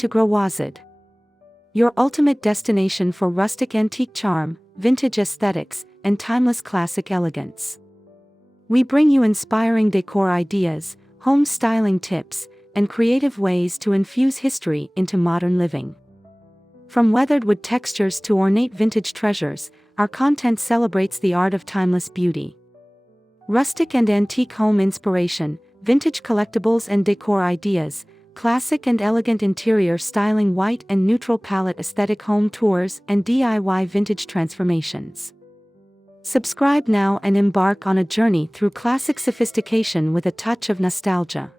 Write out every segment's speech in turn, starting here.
to Grandmacore, your ultimate destination for rustic antique charm, vintage aesthetics, and timeless classic elegance. We bring you inspiring decor ideas, home styling tips, and creative ways to infuse history into modern living. From weathered wood textures to ornate vintage treasures, our content celebrates the art of timeless beauty. Rustic and antique home inspiration, vintage collectibles and decor ideas, classic and elegant interior styling, white and neutral palette aesthetic home tours, and DIY vintage transformations. Subscribe now and embark on a journey through classic sophistication with a touch of nostalgia.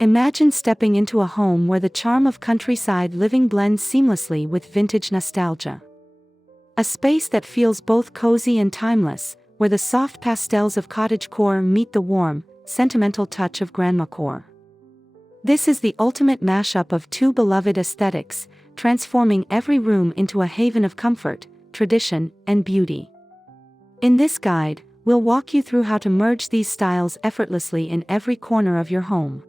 Imagine stepping into a home where the charm of countryside living blends seamlessly with vintage nostalgia. A space that feels both cozy and timeless, where the soft pastels of cottagecore meet the warm, sentimental touch of grandmacore. This is the ultimate mashup of two beloved aesthetics, transforming every room into a haven of comfort, tradition, and beauty. In this guide, we'll walk you through how to merge these styles effortlessly in every corner of your home.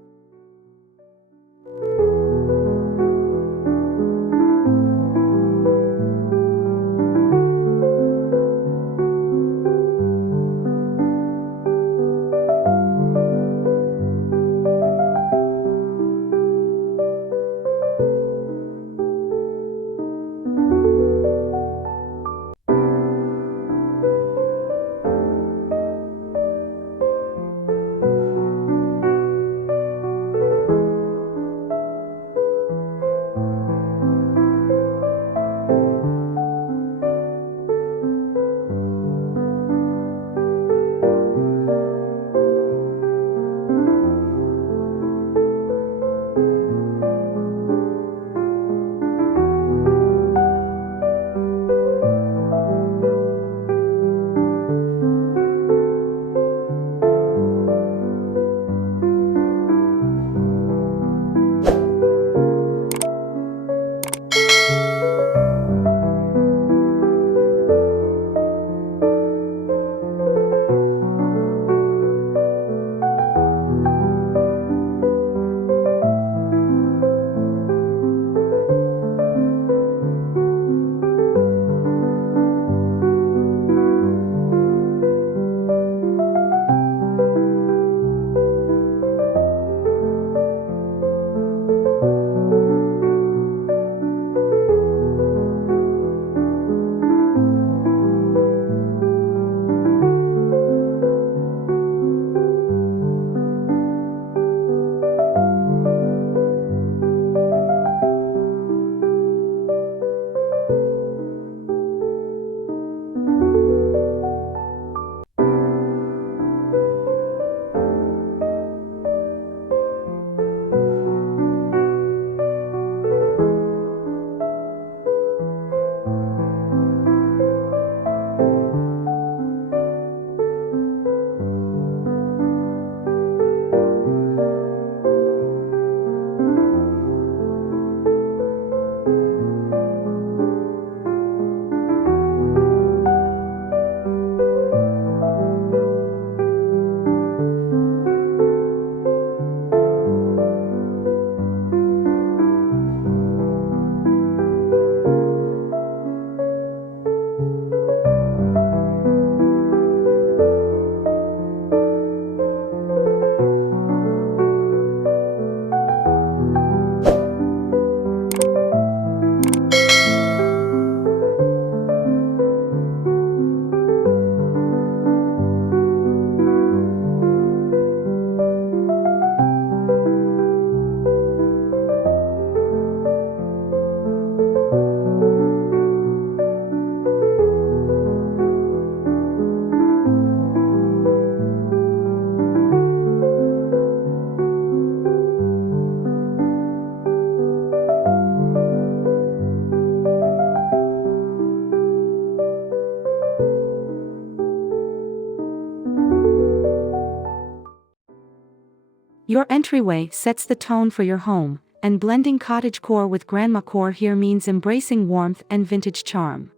Your entryway sets the tone for your home, and blending cottagecore with grandmacore here means embracing warmth and vintage charm.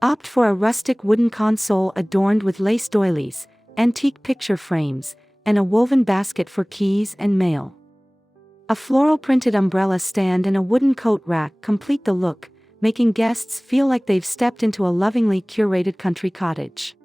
Opt for a rustic wooden console adorned with lace doilies, antique picture frames, and a woven basket for keys and mail. A floral printed umbrella stand and a wooden coat rack complete the look, making guests feel like they've stepped into a lovingly curated country cottage.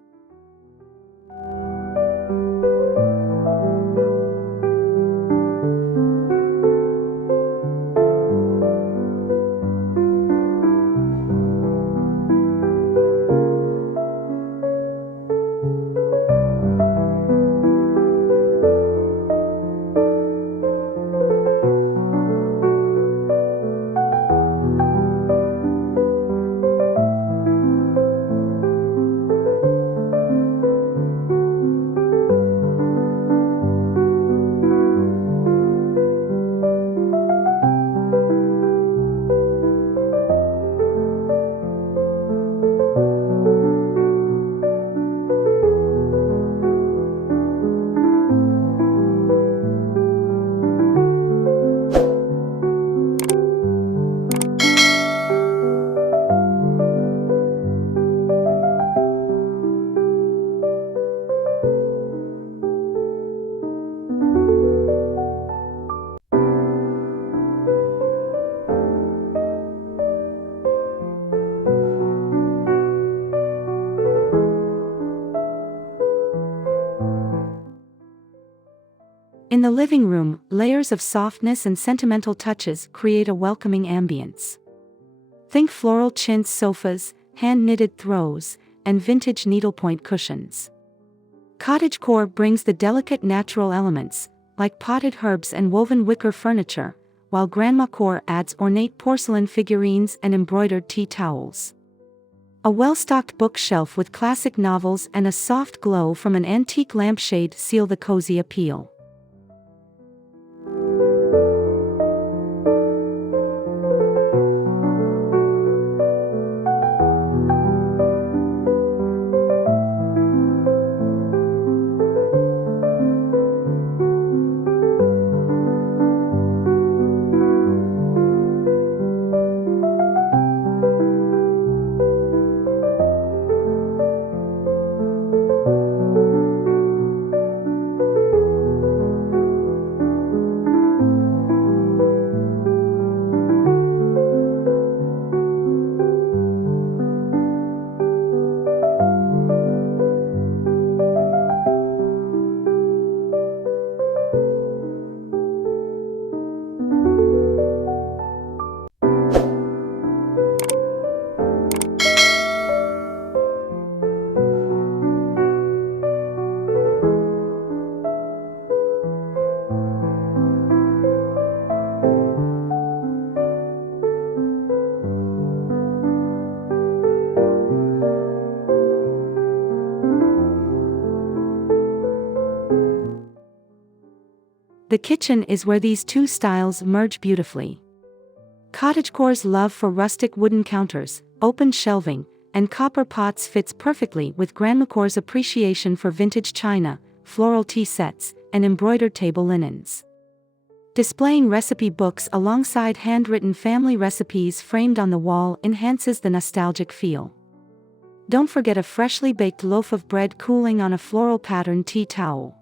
In the living room, layers of softness and sentimental touches create a welcoming ambience. Think floral chintz sofas, hand-knitted throws, and vintage needlepoint cushions. Cottagecore brings the delicate natural elements, like potted herbs and woven wicker furniture, while grandmacore adds ornate porcelain figurines and embroidered tea towels. A well-stocked bookshelf with classic novels and a soft glow from an antique lampshade seal the cozy appeal. The kitchen is where these two styles merge beautifully. Cottagecore's love for rustic wooden counters, open shelving, and copper pots fits perfectly with grandmacore's appreciation for vintage china, floral tea sets, and embroidered table linens. Displaying recipe books alongside handwritten family recipes framed on the wall enhances the nostalgic feel. Don't forget a freshly baked loaf of bread cooling on a floral patterned tea towel.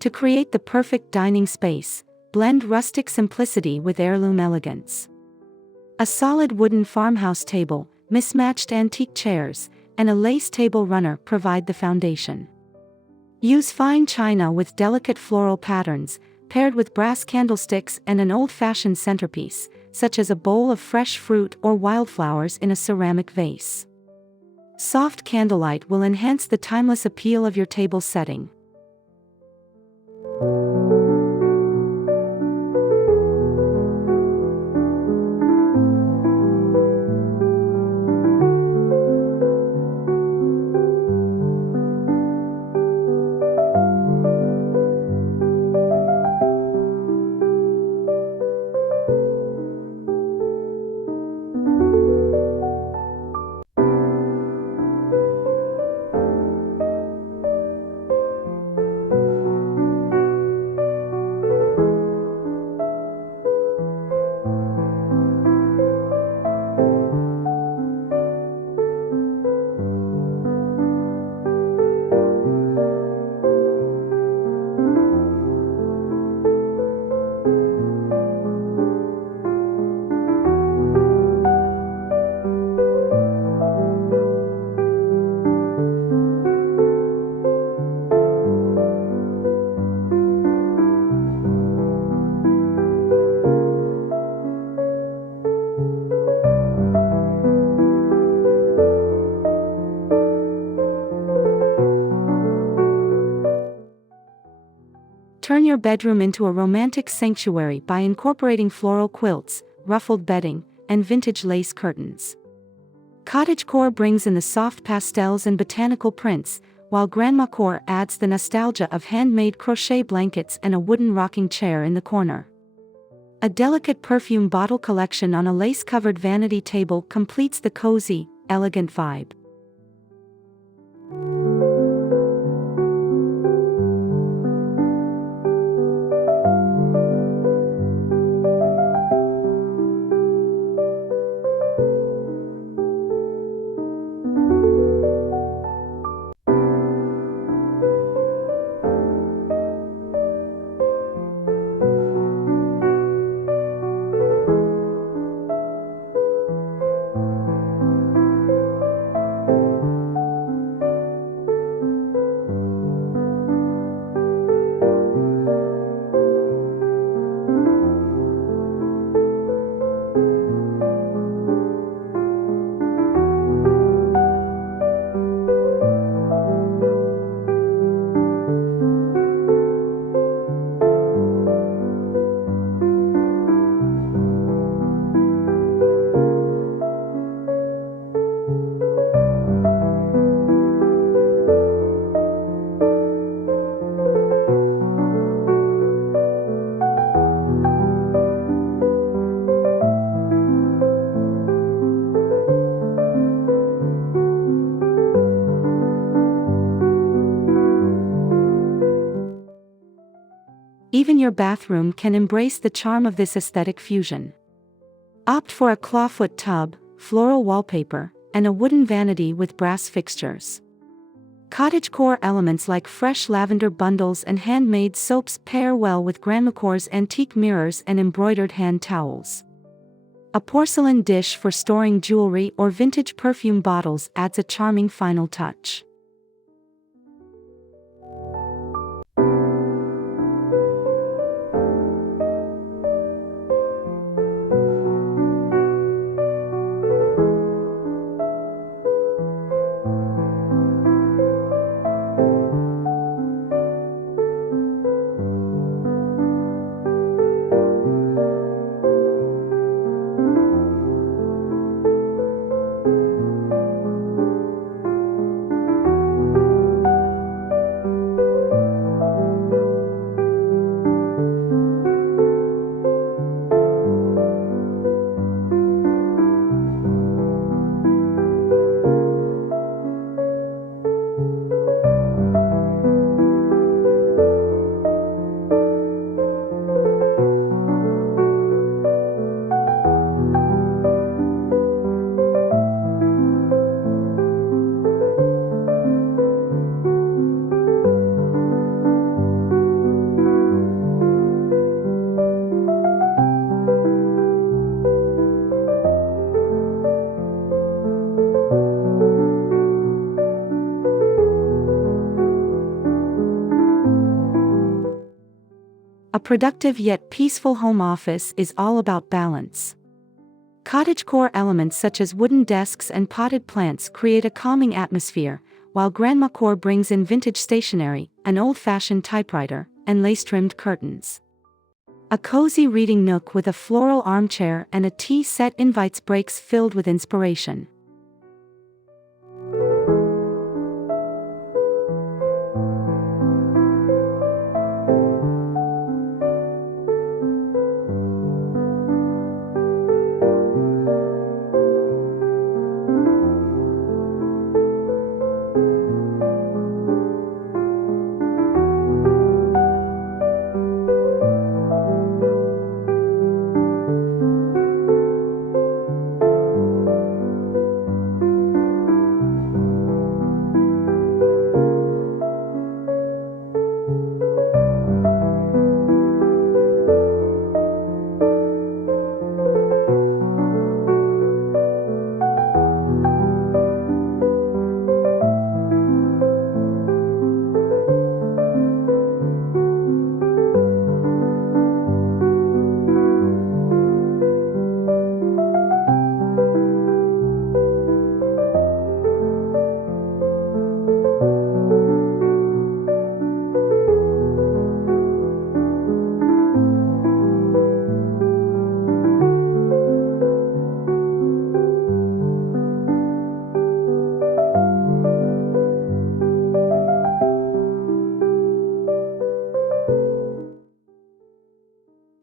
To create the perfect dining space, blend rustic simplicity with heirloom elegance. A solid wooden farmhouse table, mismatched antique chairs, and a lace table runner provide the foundation. Use fine china with delicate floral patterns, paired with brass candlesticks and an old-fashioned centerpiece, such as a bowl of fresh fruit or wildflowers in a ceramic vase. Soft candlelight will enhance the timeless appeal of your table setting. Turn your bedroom into a romantic sanctuary by incorporating floral quilts, ruffled bedding, and vintage lace curtains. Cottagecore brings in the soft pastels and botanical prints, while Grandmacore adds the nostalgia of handmade crochet blankets and a wooden rocking chair in the corner. A delicate perfume bottle collection on a lace-covered vanity table completes the cozy, elegant vibe. Even your bathroom can embrace the charm of this aesthetic fusion. Opt for a clawfoot tub, floral wallpaper, and a wooden vanity with brass fixtures. Cottagecore elements like fresh lavender bundles and handmade soaps pair well with Grandmacore's antique mirrors and embroidered hand towels. A porcelain dish for storing jewelry or vintage perfume bottles adds a charming final touch. A productive yet peaceful home office is all about balance. Cottagecore elements such as wooden desks and potted plants create a calming atmosphere, while Grandmacore brings in vintage stationery, an old-fashioned typewriter, and lace-trimmed curtains. A cozy reading nook with a floral armchair and a tea set invites breaks filled with inspiration.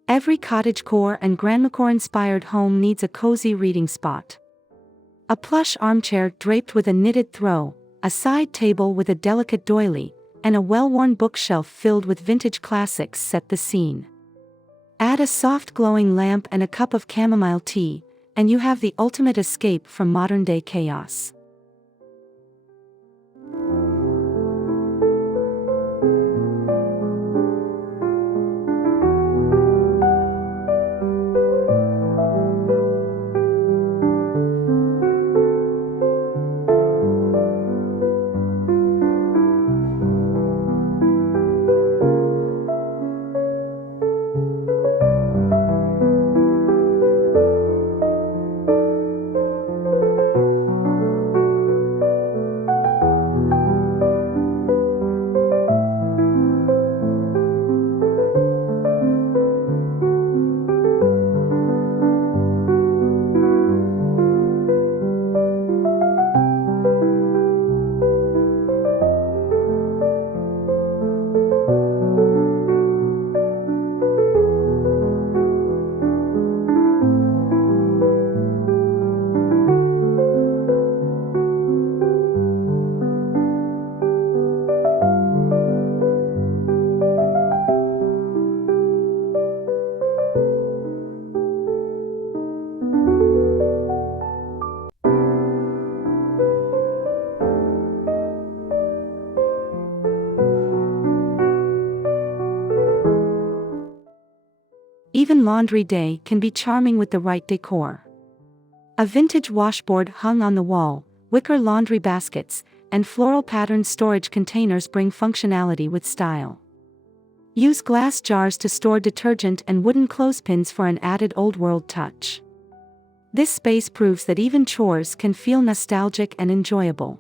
Every cottagecore and Grandmacore-inspired home needs a cozy reading spot. A plush armchair draped with a knitted throw, a side table with a delicate doily, and a well-worn bookshelf filled with vintage classics set the scene. Add a soft glowing lamp and a cup of chamomile tea, and you have the ultimate escape from modern-day chaos. Even laundry day can be charming with the right decor. A vintage washboard hung on the wall, wicker laundry baskets, and floral patterned storage containers bring functionality with style. Use glass jars to store detergent and wooden clothespins for an added old-world touch. This space proves that even chores can feel nostalgic and enjoyable.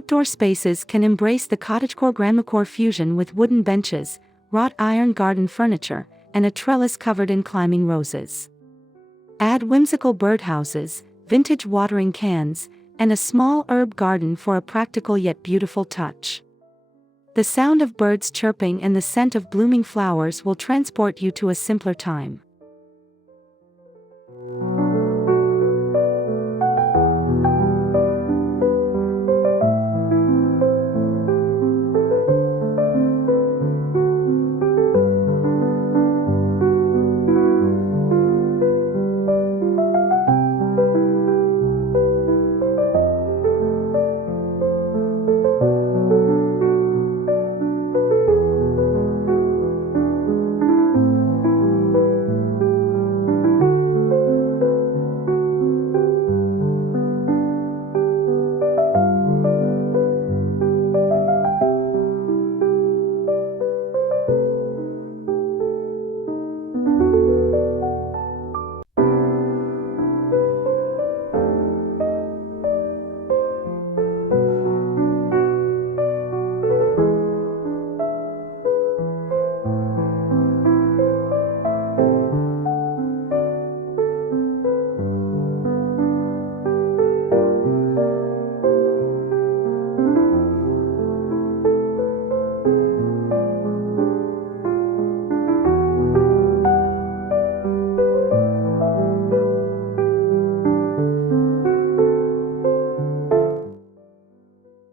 Outdoor spaces can embrace the Cottagecore Grandmacore fusion with wooden benches, wrought iron garden furniture, and a trellis covered in climbing roses. Add whimsical birdhouses, vintage watering cans, and a small herb garden for a practical yet beautiful touch. The sound of birds chirping and the scent of blooming flowers will transport you to a simpler time.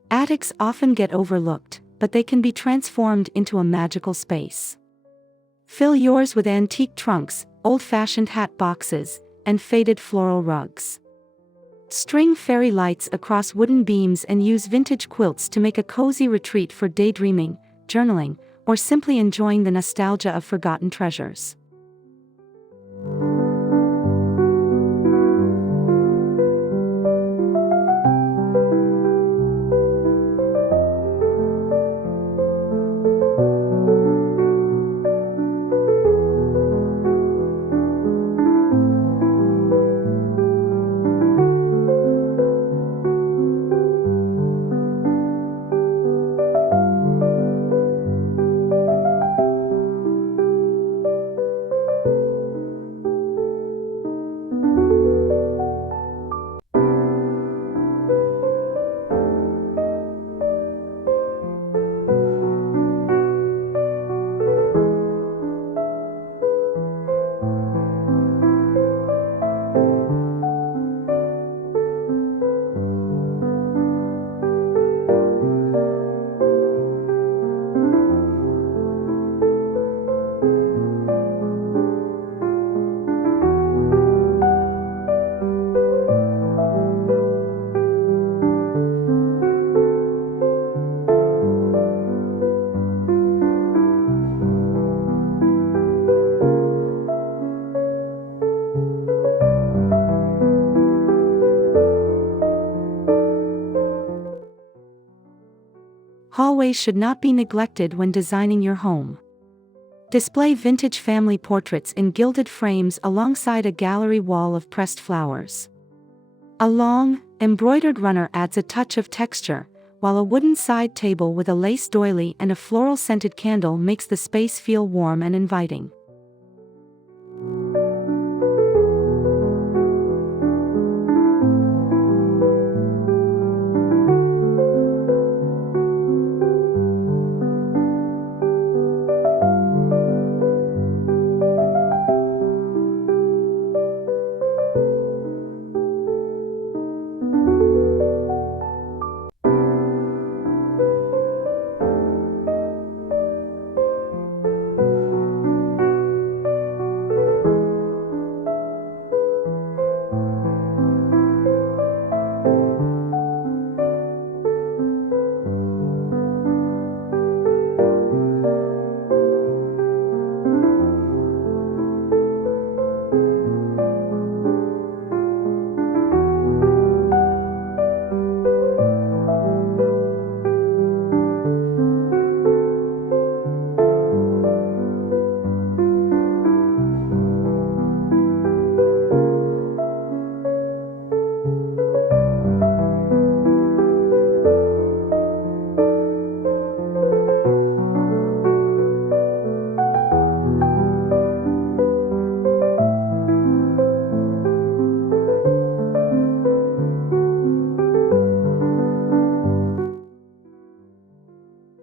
Attics often get overlooked, but they can be transformed into a magical space. Fill yours with antique trunks, old-fashioned hat boxes, and faded floral rugs. String fairy lights across wooden beams and use vintage quilts to make a cozy retreat for daydreaming, journaling, or simply enjoying the nostalgia of forgotten treasures. Hallways should not be neglected when designing your home. Display vintage family portraits in gilded frames alongside a gallery wall of pressed flowers. A long, embroidered runner adds a touch of texture, while a wooden side table with a lace doily and a floral-scented candle makes the space feel warm and inviting.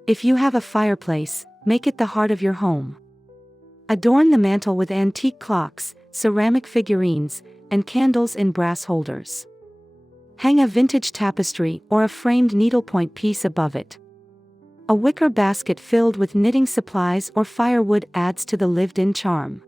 If you have a fireplace, make it the heart of your home. Adorn the mantel with antique clocks, ceramic figurines, and candles in brass holders. Hang a vintage tapestry or a framed needlepoint piece above it. A wicker basket filled with knitting supplies or firewood adds to the lived-in charm.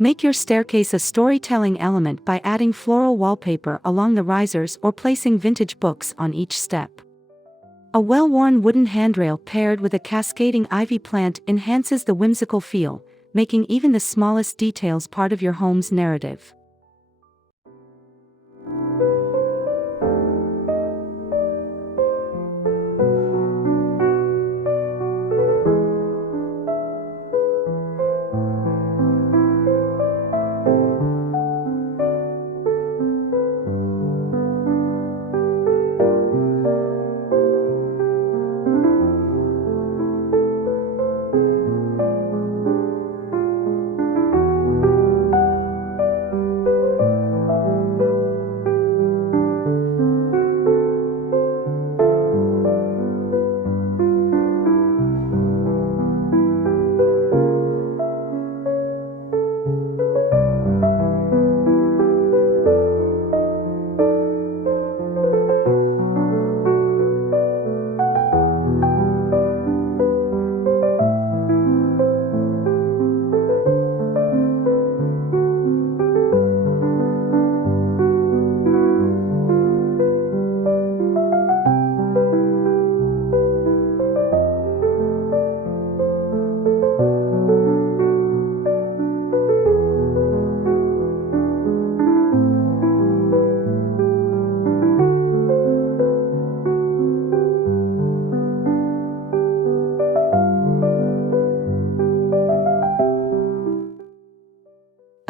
Make your staircase a storytelling element by adding floral wallpaper along the risers or placing vintage books on each step. A well-worn wooden handrail paired with a cascading ivy plant enhances the whimsical feel, making even the smallest details part of your home's narrative.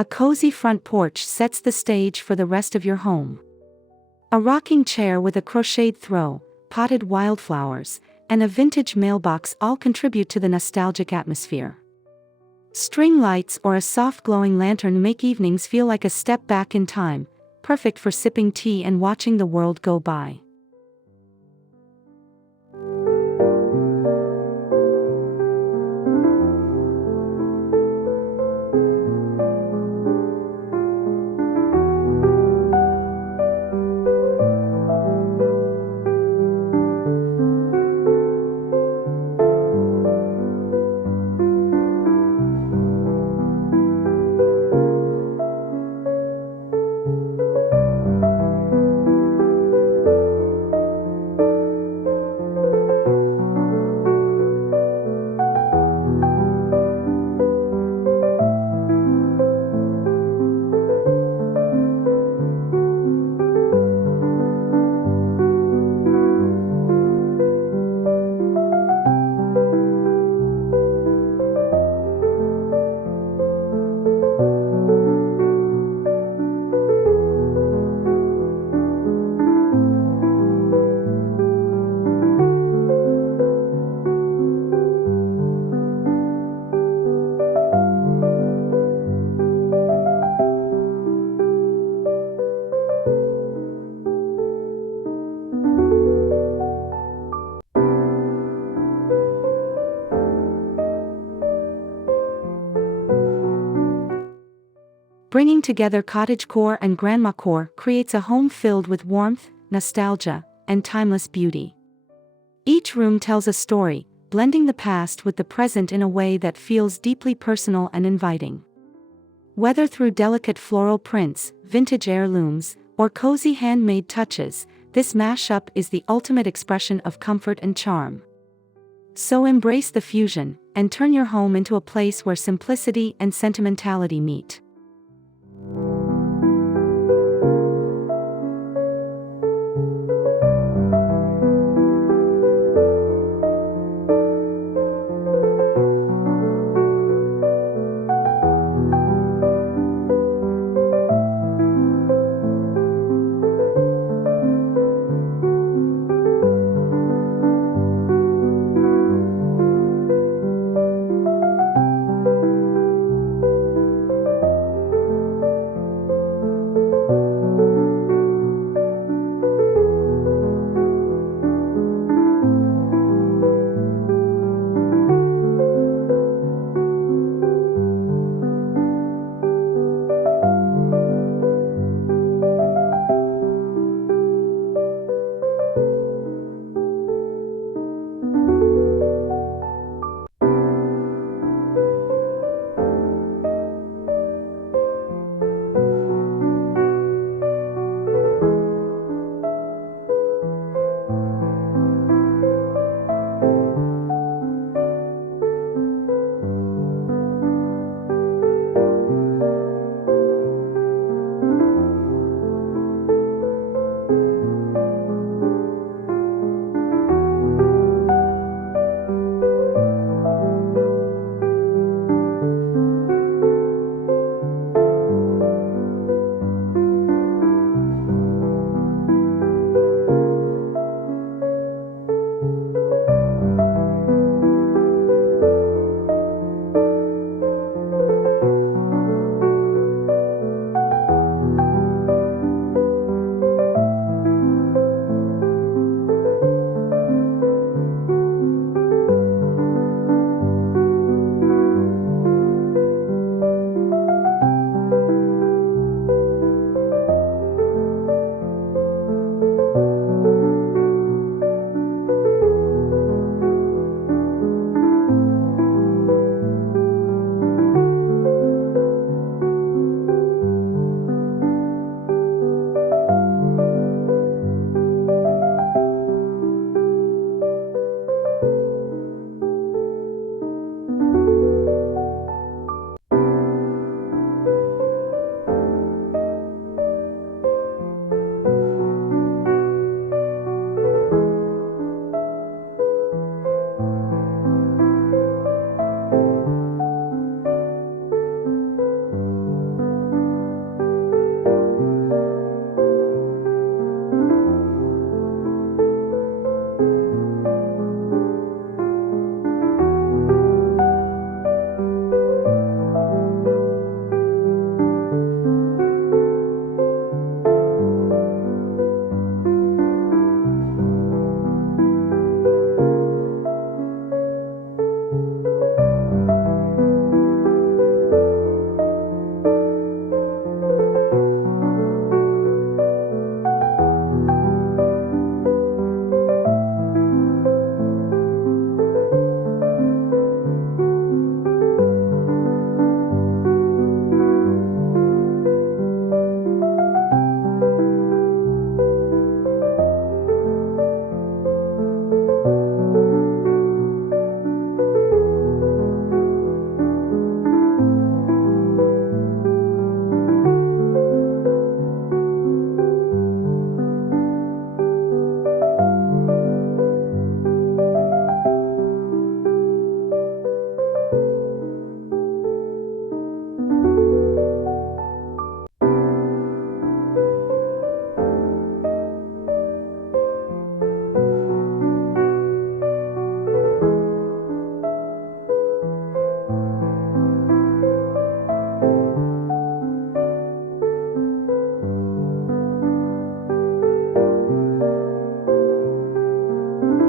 A cozy front porch sets the stage for the rest of your home. A rocking chair with a crocheted throw, potted wildflowers, and a vintage mailbox all contribute to the nostalgic atmosphere. String lights or a soft glowing lantern make evenings feel like a step back in time, perfect for sipping tea and watching the world go by. Bringing together cottagecore and grandmacore creates a home filled with warmth, nostalgia, and timeless beauty. Each room tells a story, blending the past with the present in a way that feels deeply personal and inviting. Whether through delicate floral prints, vintage heirlooms, or cozy handmade touches, this mashup is the ultimate expression of comfort and charm. So embrace the fusion, and turn your home into a place where simplicity and sentimentality meet.